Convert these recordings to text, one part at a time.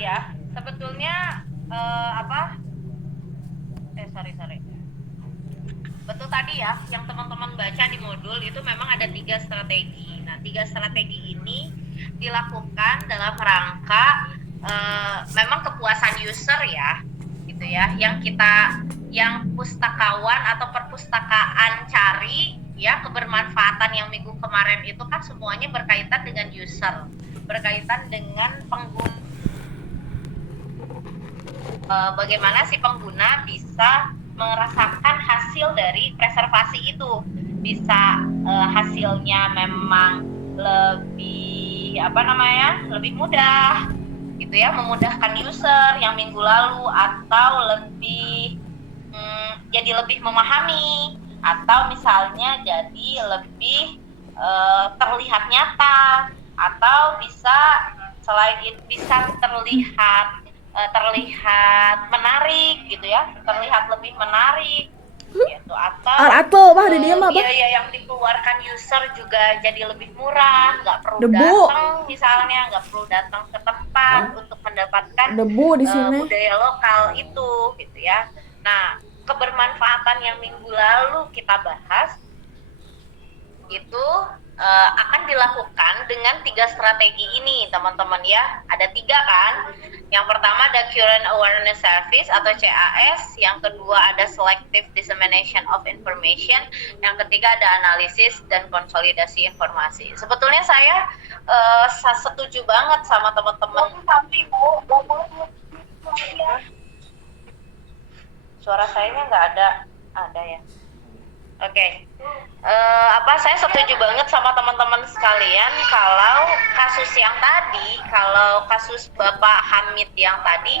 ya, sebetulnya apa? Sorry. Betul tadi ya, yang teman-teman baca di modul itu memang ada 3 strategi. Nah, 3 strategi ini dilakukan dalam rangka memang kepuasan user ya, gitu ya, yang pustakawan atau perpustakaan cari ya, kebermanfaatan yang minggu kemarin itu kan semuanya berkaitan dengan user, berkaitan dengan pengguna, bagaimana si pengguna bisa merasakan hasil dari preservasi itu, bisa hasilnya memang lebih lebih mudah gitu ya, memudahkan user yang minggu lalu, atau lebih jadi lebih memahami, atau misalnya jadi lebih terlihat nyata, atau bisa selain itu bisa terlihat menarik gitu ya, terlihat lebih menarik gitu, atau bah dia mah biaya yang dikeluarkan user juga jadi lebih murah, nggak perlu datang, misalnya nggak perlu datang ke tempat untuk mendapatkan budaya lokal itu gitu ya. Nah, kebermanfaatan yang minggu lalu kita bahas itu akan dilakukan dengan 3 strategi ini, teman-teman ya. Ada 3 kan. Yang pertama ada Current Awareness Service atau CAS, yang kedua ada Selective Dissemination of Information, yang ketiga ada analisis dan konsolidasi informasi. Sebetulnya saya setuju banget sama teman-teman. Suara sayanya nggak ada ya. Oke. Saya setuju banget sama teman-teman sekalian kalau kasus Bapak Hamid yang tadi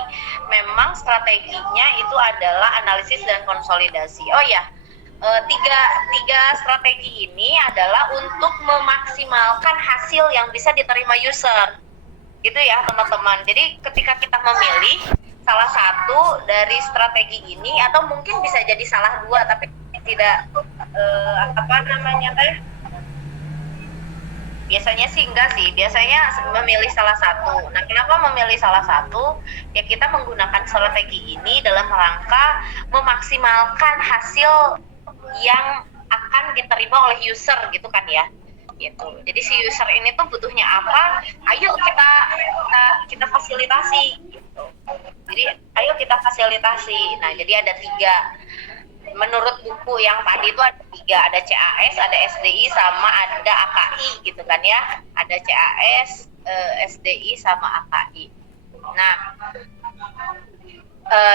memang strateginya itu adalah analisis dan konsolidasi. Oh ya, tiga strategi ini adalah untuk memaksimalkan hasil yang bisa diterima user, gitu ya teman-teman. Jadi ketika kita memilih salah satu dari strategi ini, atau mungkin bisa jadi salah 2, tapi tidak biasanya sih enggak sih, biasanya memilih salah satu. Nah, kenapa memilih salah satu? Ya, kita menggunakan strategi ini dalam rangka memaksimalkan hasil yang akan diterima oleh user gitu kan ya, gitu. Jadi si user ini tuh butuhnya apa, ayo kita fasilitasi gitu. Jadi ayo kita fasilitasi. Nah, jadi ada 3. Menurut buku yang tadi itu ada 3, ada CAS, ada SDI, sama ada AKI gitu kan ya. Ada CAS, SDI, sama AKI. Nah,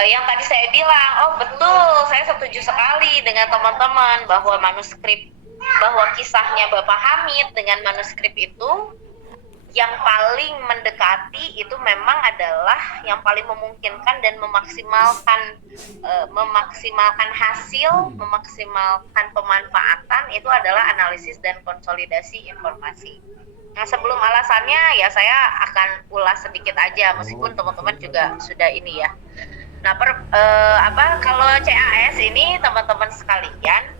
yang tadi saya bilang, oh betul, saya setuju sekali dengan teman-teman bahwa kisahnya Bapak Hamid dengan manuskrip itu yang paling mendekati itu memang adalah yang paling memungkinkan dan memaksimalkan hasil, memaksimalkan pemanfaatan itu adalah analisis dan konsolidasi informasi. Nah, sebelum alasannya ya saya akan ulas sedikit aja, meskipun teman-teman juga sudah ini ya. Nah, kalau CAS ini teman-teman sekalian,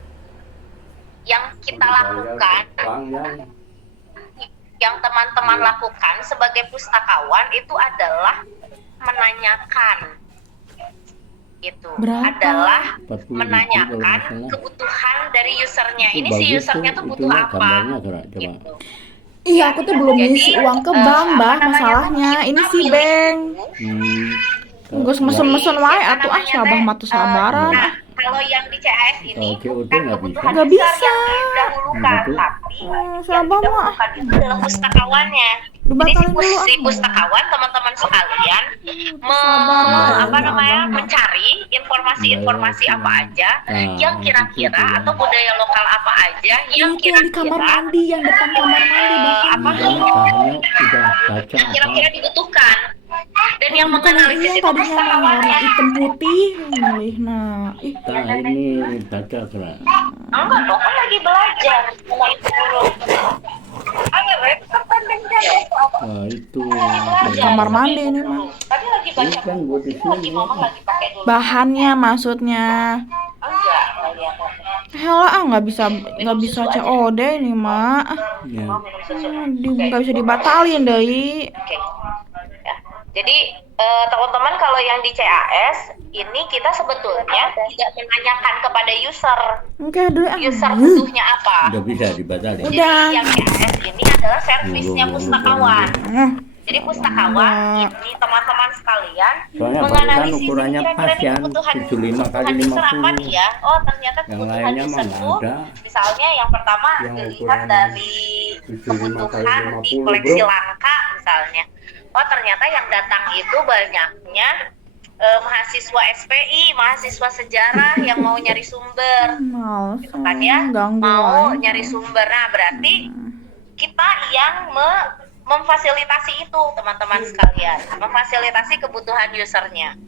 yang kita lakukan, yang teman-teman lakukan sebagai pustakawan itu adalah menanyakan, itu adalah menanyakan kebutuhan dari usernya. Ini si usernya tuh butuh apa? Gitu. Iya, aku tuh belum ngisi uang ke bank, bah, masalahnya. Ini si bank. Nggak mesen-mesen wae atuh sabah matu sabaran. Kalau yang di CAS ini bukan kebutuhan nggak bisa yang didahulukan, tapi yang didahulukan itu adalah pustakawannya. Jadi si pustakawan, teman-teman sekalian, mencari informasi-informasi apa aja yang kira-kira, atau budaya lokal apa aja yang kira-kira di kamar mandi, yang depan kamar mandi, yang kira-kira dibutuhkan. Dan yang menganalisis itu pustakawannya. Hitam putih, ini baca keren. Enggak dong, kan lagi belajar. Mulai itu dulu. Itu kamar mandi ini mah. Tadi lagi baca buku, lagi mama lagi pakai dulu. Bahannya maksudnya. Enggak Helah, nggak bisa COD ini mak. Ya. Nggak bisa dibatalin deh. Oke. Ya. Jadi teman-teman kalau yang di CAS ini kita sebetulnya tidak menanyakan kepada user. User butuhnya apa. Udah bisa dibatalin. Jadi yang CAS ini adalah servisnya pustakawan. Jadi pustakawan ini teman-teman sekalian menganalisis ukurannya pas kira-kira ya, kebutuhan 75 kali user apa 50. nih ya. Oh ternyata Yang kebutuhan lainnya mah user nggak itu ada. misalnya yang pertama Yang dilihat ukuran dari 75 kebutuhan kali di 50, koleksi bro. langka misalnya. Oh ternyata yang datang itu banyaknya mahasiswa SPI, mahasiswa sejarah yang mau nyari sumber, gitu kan ya, mau nyari sumber. Nah berarti kita yang memfasilitasi itu teman-teman sekalian, memfasilitasi kebutuhan usernya,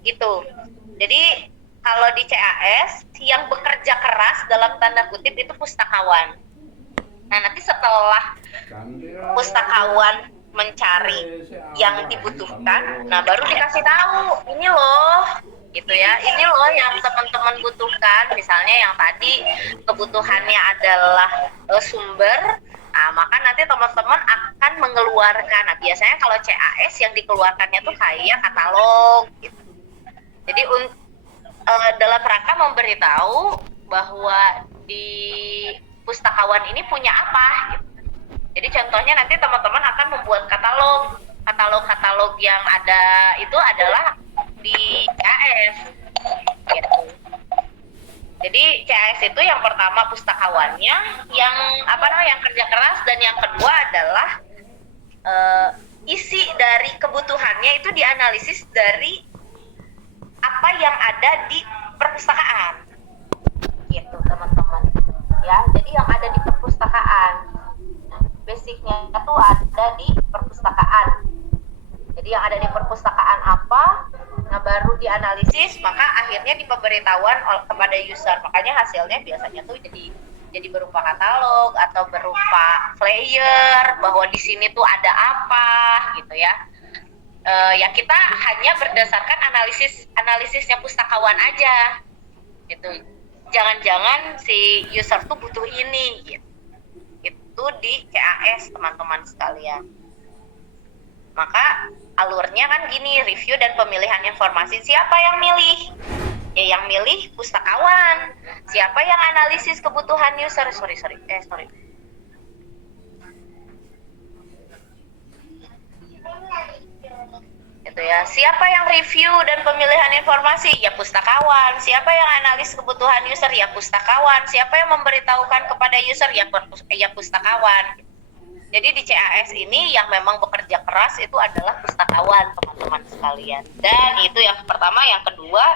gitu. Jadi kalau di CAS yang bekerja keras dalam tanda kutip itu pustakawan. Nah nanti setelah pustakawan mencari yang dibutuhkan, nah baru dikasih tahu ini loh, gitu ya, ini loh yang teman-teman butuhkan. Misalnya yang tadi kebutuhannya adalah sumber, nah maka nanti teman-teman akan mengeluarkan. Nah biasanya kalau CAS yang dikeluarkannya tuh kayak katalog, gitu. Jadi dalam rangka memberitahu bahwa di pustakawan ini punya apa, gitu. Jadi contohnya nanti teman-teman akan membuat katalog yang ada itu adalah di CAS, gitu. Jadi CAS itu yang pertama pustakawannya, yang yang kerja keras, dan yang kedua adalah isi dari kebutuhannya itu dianalisis dari apa yang ada di perpustakaan, gitu teman-teman. Ya, jadi yang ada di perpustakaan. Basicnya itu ada di perpustakaan. Jadi yang ada di perpustakaan apa, nah baru dianalisis, maka akhirnya di pemberitahuan kepada user. Makanya hasilnya biasanya tuh jadi berupa katalog atau berupa flyer bahwa di sini tuh ada apa, gitu ya. Ya kita hanya berdasarkan analisisnya pustakawan aja, gitu. Jangan-jangan si user tuh butuh ini, gitu. Itu di CAS teman-teman sekalian. Maka alurnya kan gini, review dan pemilihan informasi. Siapa yang milih? Ya yang milih pustakawan. Siapa yang analisis kebutuhan user? Sorry. Gitu ya. Siapa yang review dan pemilihan informasi? Ya pustakawan. Siapa yang analis kebutuhan user? Ya pustakawan. Siapa yang memberitahukan kepada user? Ya pustakawan. Jadi di CAS ini yang memang bekerja keras itu adalah pustakawan teman-teman sekalian. Dan itu yang pertama. Yang kedua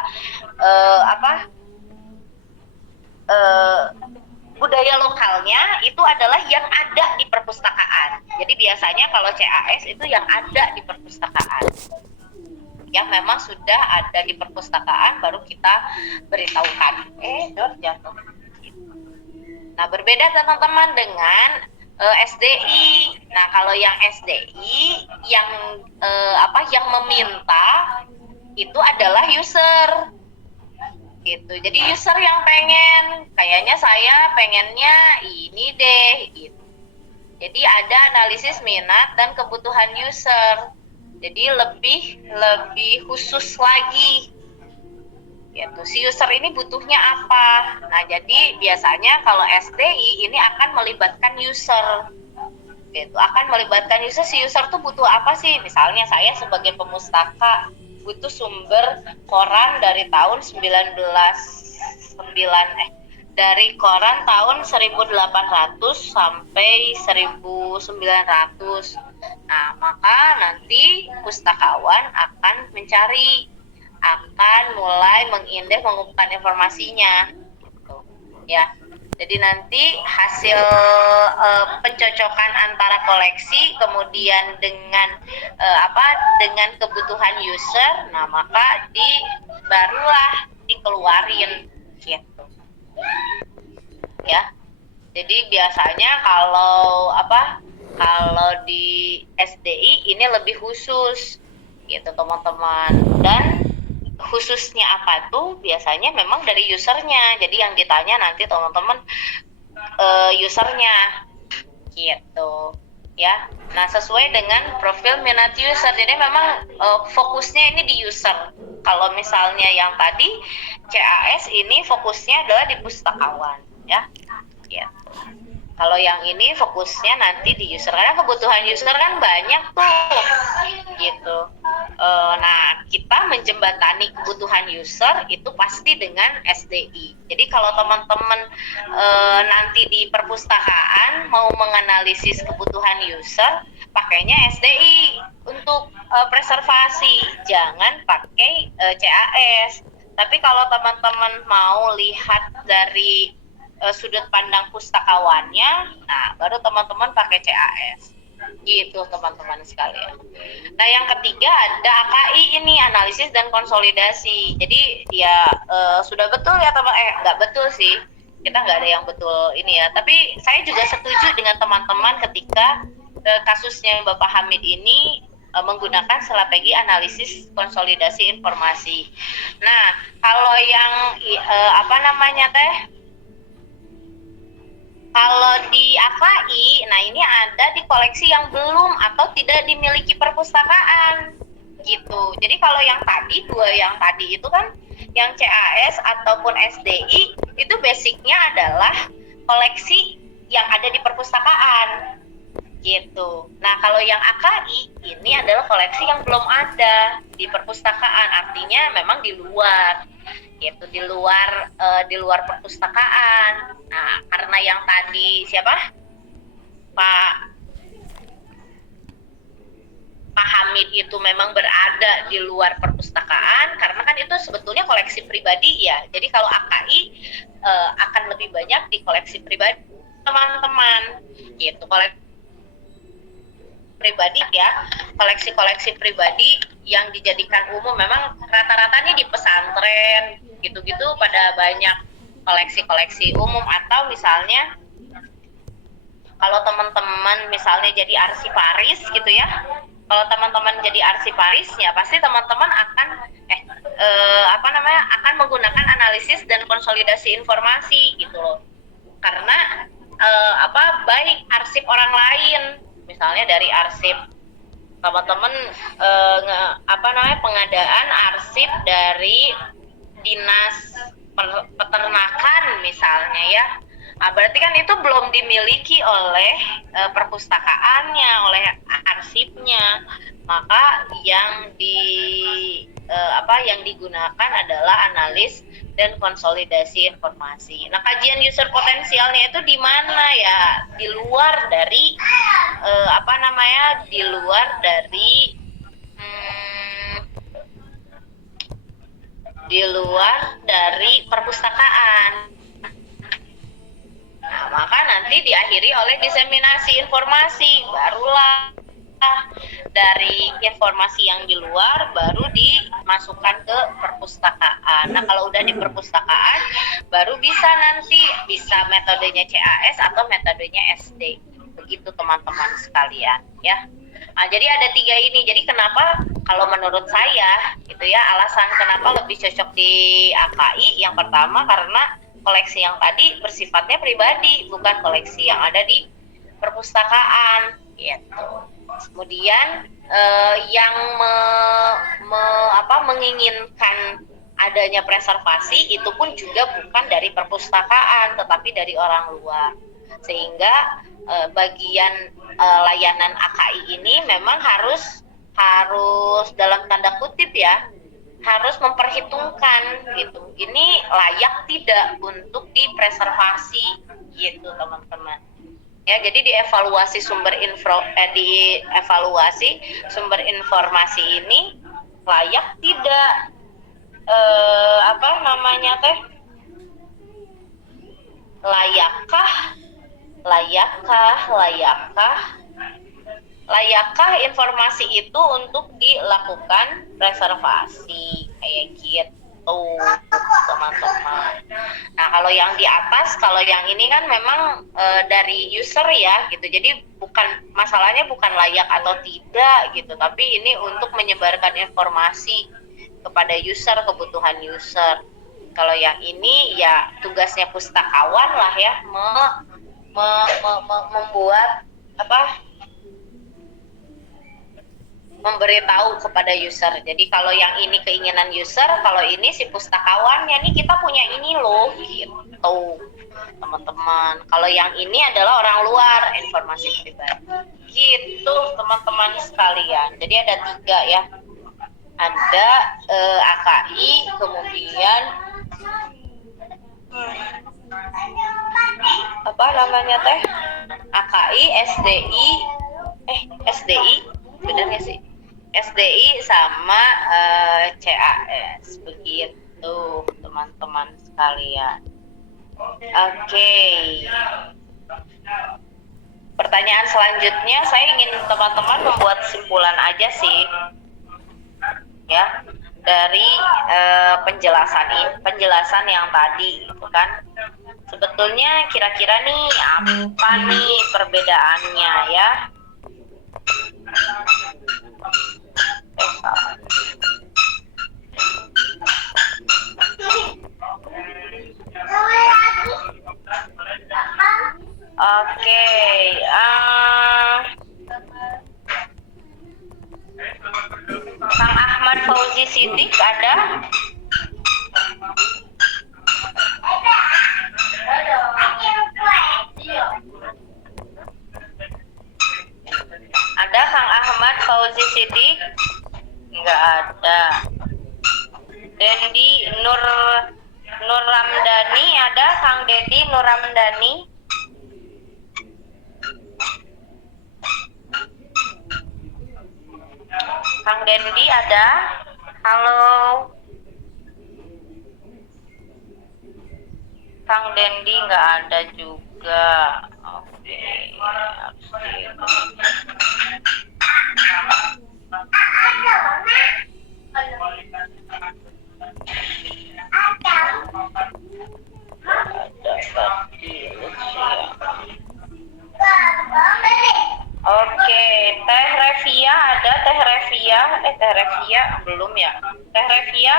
budaya lokalnya itu adalah yang ada di perpustakaan. Jadi biasanya kalau CAS itu yang ada di perpustakaan, yang memang sudah ada di perpustakaan baru kita beritahukan. Jatuh. Nah berbeda teman-teman dengan SDI. Nah kalau yang SDI yang yang meminta itu adalah user, gitu. Jadi user yang kayaknya saya pengennya ini deh, gitu. Jadi ada analisis minat dan kebutuhan user. Jadi lebih khusus lagi, gitu. Si user ini butuhnya apa? Nah jadi biasanya kalau SDI ini akan melibatkan user, gitu. Akan melibatkan user. Si user tuh butuh apa sih? Misalnya saya sebagai pemustaka butuh sumber koran dari tahun dari koran tahun 1800 sampai 1900. Nah, maka nanti pustakawan akan mulai mengindeks, mengumpulkan informasinya, gitu. Ya. Jadi nanti hasil pencocokan antara koleksi kemudian dengan dengan kebutuhan user, nah maka barulah dikeluarin, gitu. Ya. Jadi biasanya kalau di SDI ini lebih khusus, gitu teman-teman. Dan khususnya apa tuh biasanya memang dari usernya. Jadi yang ditanya nanti teman-teman usernya, gitu. ya. Nah, sesuai dengan profil minat user. Jadi memang fokusnya ini di user. Kalau misalnya yang tadi CAS ini fokusnya adalah di pustakawan, ya. Gitu. Kalau yang ini fokusnya nanti di user, karena kebutuhan user kan banyak tuh, gitu. Nah, kita menjembatani kebutuhan user itu pasti dengan SDI. Jadi kalau teman-teman nanti di perpustakaan mau menganalisis kebutuhan user, pakainya SDI untuk preservasi, jangan pakai CAS. Tapi kalau teman-teman mau lihat dari sudut pandang pustakawannya, nah baru teman-teman pakai CAS, gitu teman-teman sekalian. Nah yang ketiga ada AKI ini, analisis dan konsolidasi. Jadi ya sudah betul ya teman, nggak betul sih, kita nggak ada yang betul ini ya. Tapi saya juga setuju dengan teman-teman ketika kasusnya Bapak Hamid ini menggunakan strategi analisis konsolidasi informasi. Nah kalau yang kalau di AKI, nah ini ada di koleksi yang belum atau tidak dimiliki perpustakaan, gitu. Jadi kalau yang tadi, dua yang tadi itu kan, yang CAS ataupun SDI, itu basicnya adalah koleksi yang ada di perpustakaan, gitu. Nah kalau yang AKI, ini adalah koleksi yang belum ada di perpustakaan, artinya memang di luar, gitu, di luar perpustakaan. Nah karena yang tadi Pak Hamid itu memang berada di luar perpustakaan, karena kan itu sebetulnya koleksi pribadi ya. Jadi kalau AKI akan lebih banyak di koleksi pribadi teman-teman, gitu. Koleksi pribadi ya, koleksi-koleksi pribadi yang dijadikan umum, memang rata-rata nih di pesantren gitu-gitu pada banyak koleksi-koleksi umum. Atau misalnya kalau teman-teman misalnya jadi arsiparis gitu ya, kalau teman-teman jadi arsiparis ya pasti teman-teman akan akan menggunakan analisis dan konsolidasi informasi gitu loh, karena baik arsip orang lain, misalnya dari arsip teman-teman pengadaan arsip dari dinas peternakan misalnya ya. Nah, berarti kan itu belum dimiliki oleh perpustakaannya, oleh arsipnya. Maka yang digunakan adalah analis dan konsolidasi informasi. Nah, kajian user potensialnya itu di mana ya? Di luar dari di luar dari perpustakaan. Nah, maka nanti diakhiri oleh diseminasi informasi, barulah dari informasi yang di luar baru dimasukkan ke perpustakaan. Nah, kalau udah di perpustakaan baru bisa metodenya CAS atau metodenya SD. Begitu teman-teman sekalian ya. Nah, jadi ada 3 ini. Jadi kenapa kalau menurut saya gitu ya, alasan kenapa lebih cocok di AKI, yang pertama karena koleksi yang tadi bersifatnya pribadi, bukan koleksi yang ada di perpustakaan gitu. Kemudian yang menginginkan adanya preservasi itu pun juga bukan dari perpustakaan tetapi dari orang luar, sehingga bagian layanan AKI ini memang harus dalam tanda kutip ya, harus memperhitungkan gitu, ini layak tidak untuk dipreservasi gitu teman-teman ya. Jadi dievaluasi sumber informasi ini layak tidak layakkah informasi itu untuk dilakukan preservasi, kayak gitu teman-teman. Nah, kalau yang di atas, kalau yang ini kan memang dari user ya gitu, jadi masalahnya bukan layak atau tidak gitu, tapi ini untuk menyebarkan informasi kepada user, kebutuhan user. Kalau yang ini ya tugasnya pustakawan lah ya, membuat memberitahu kepada user. Jadi kalau yang ini keinginan user, kalau ini si pustakawannya, nih kita punya ini loh, gitu teman-teman. Kalau yang ini adalah orang luar, informasi pribadi, gitu teman-teman sekalian. Jadi ada 3 ya, ada AKI, kemudian apa namanya teh, AKI, SDI bener nggak sih, SDI sama CAS, begitu teman-teman sekalian. Oke. Pertanyaan selanjutnya, saya ingin teman-teman membuat simpulan aja sih ya dari penjelasan yang tadi gitu kan. Sebetulnya kira-kira nih apa nih perbedaannya ya? Oke, Kang Ahmad Fauzi Siddiq ada? Ada Kang Ahmad Fauzi Siddiq? Enggak ada. Dendi Nur Ramdhani ada? Kang Dedi Nur Ramdhani? Kang Dendi ada? Halo. Kang Dendi nggak ada juga. Oke. Oke, Teh Revia ada? Teh Revia belum ya? Teh Revia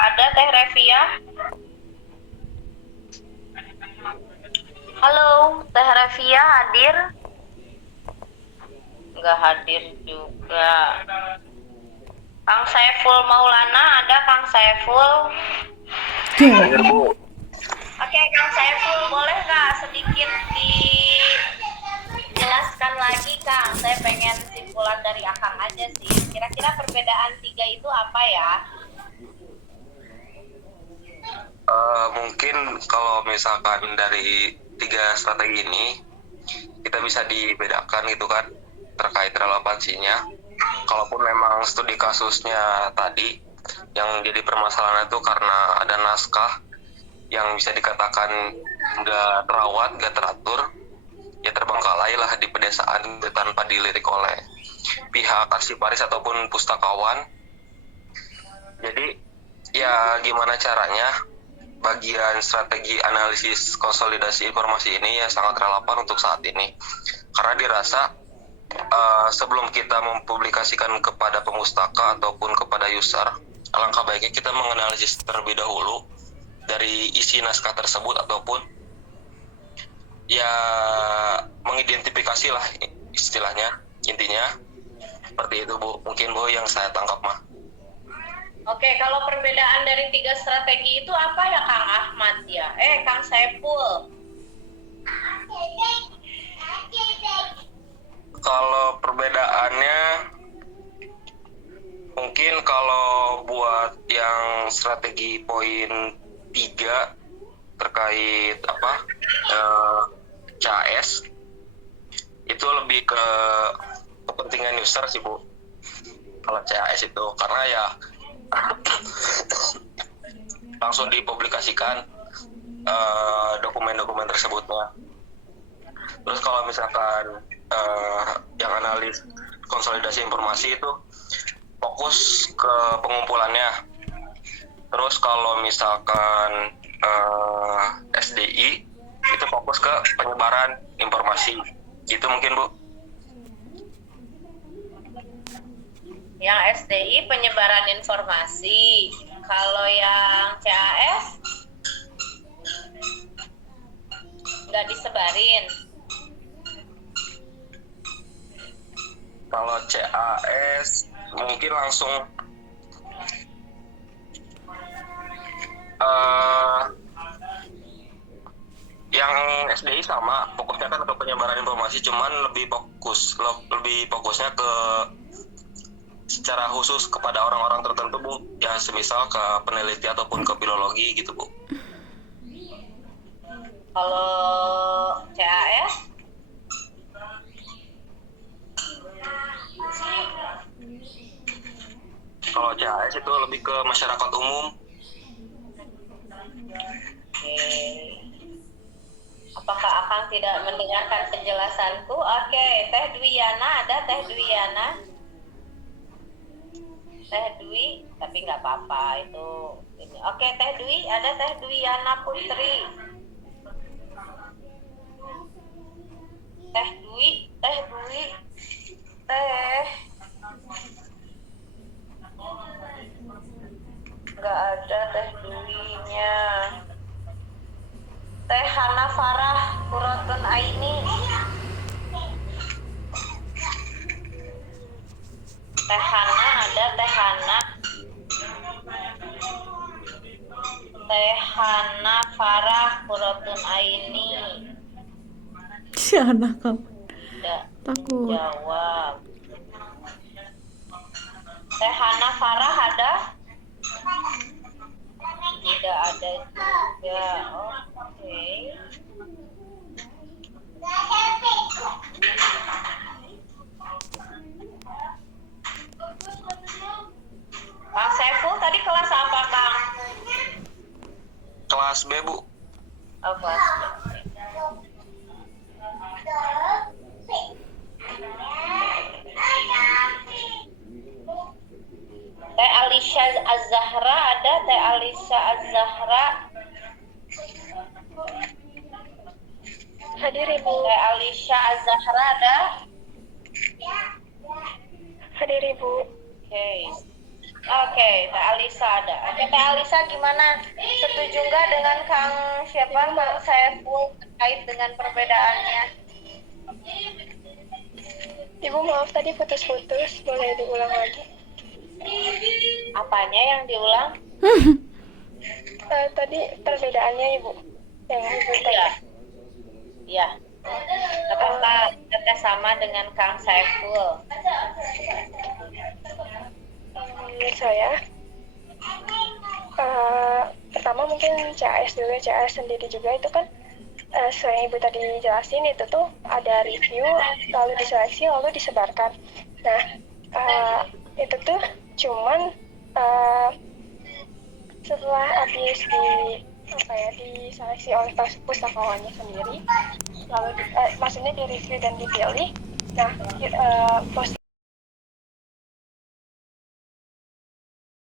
ada? Teh Revia? Halo, Teh Revia hadir? Nggak hadir juga. Kang Saiful Maulana ada? Kang Saiful? Oke, Kang Saiful, boleh nggak sedikit dijelaskan lagi, Kang? Saya pengen simpulan dari Akang aja sih. Kira-kira perbedaan 3 itu apa ya? Mungkin kalau misalkan dari 3 strategi ini kita bisa dibedakan gitu kan terkait relevansinya. Kalaupun memang studi kasusnya tadi yang jadi permasalahan itu karena ada naskah yang bisa dikatakan nggak terawat, nggak teratur, ya terbengkalai lah di pedesaan tanpa dilirik oleh pihak arsiparis ataupun pustakawan. Jadi ya gimana caranya bagian strategi analisis konsolidasi informasi ini ya sangat relevan untuk saat ini, karena dirasa sebelum kita mempublikasikan kepada pemustaka ataupun kepada user, alangkah baiknya kita menganalisis terlebih dahulu dari isi naskah tersebut ataupun ya mengidentifikasi lah istilahnya, intinya seperti itu Bu, mungkin Bu yang saya tangkap mah. Oke, kalau perbedaan dari 3 strategi itu apa ya Kang Ahmad ya? Kang Saiful. Kalau perbedaannya mungkin kalau buat yang strategi poin 3 terkait CAS itu lebih ke kepentingan user sih Bu. Kalau CAS itu karena ya langsung dipublikasikan dokumen-dokumen tersebutnya. Terus kalau misalkan yang analis konsolidasi informasi itu fokus ke pengumpulannya. Terus kalau misalkan SDI itu fokus ke penyebaran informasi. Gitu mungkin Bu. Yang SDI penyebaran informasi. Kalau yang CAS nggak disebarin. Kalau CAS mungkin langsung yang SDI sama, fokusnya kan ke penyebaran informasi, cuman lebih fokusnya ke secara khusus kepada orang-orang tertentu, Bu. Ya semisal ke peneliti ataupun ke filologi gitu, Bu. Kalau CAS Kalau CAS itu lebih ke masyarakat umum. Oke. Apakah Akang tidak mendengarkan penjelasanku? Oke, Teh Dwiana, ada Teh Dwiana? Teh Dwi, tapi nggak apa-apa itu. Oke, Teh Dwi, ada Teh Dwiana Putri. Teh Dwi, Teh. Nggak ada Teh Dwi-nya. Teh Hana Farah Kurotun Aini. Teh Hana ada Teh Hana. Teh Hana Farah Kurotun Aini. Si anak kamu Tidak takut. jawab. Teh Hana Farah ada? Tidak ada juga. Oke. Kang Saiful tadi kelas apa, Kang? Kelas B, Bu. Oh, kelas Teh Alisha Az-Zahra ada? Teh Alisha Az-Zahra. Hadir Ibu. Teh Alisha Az-Zahra ada? Hadir Ibu. Oke, Teh Alisa ada. Oke, Teh Alisa gimana? Setuju nggak dengan Kang Kang Saiful terkait dengan perbedaannya? Ibu maaf tadi putus-putus, boleh diulang lagi? Apanya yang diulang? Tadi perbedaannya Ibu, yang Ibu Iya. tanya. Iya. Apakah kita sama dengan Kang Saiful? Saya pertama mungkin CAS dulu. CAS sendiri juga itu kan yang Ibu tadi jelasin, itu tuh ada review, lalu diseleksi, lalu disebarkan. Nah, itu tuh cuman setelah habis diseleksi oleh pustakawannya sendiri, lalu maksudnya di review dan dipilih. Nah,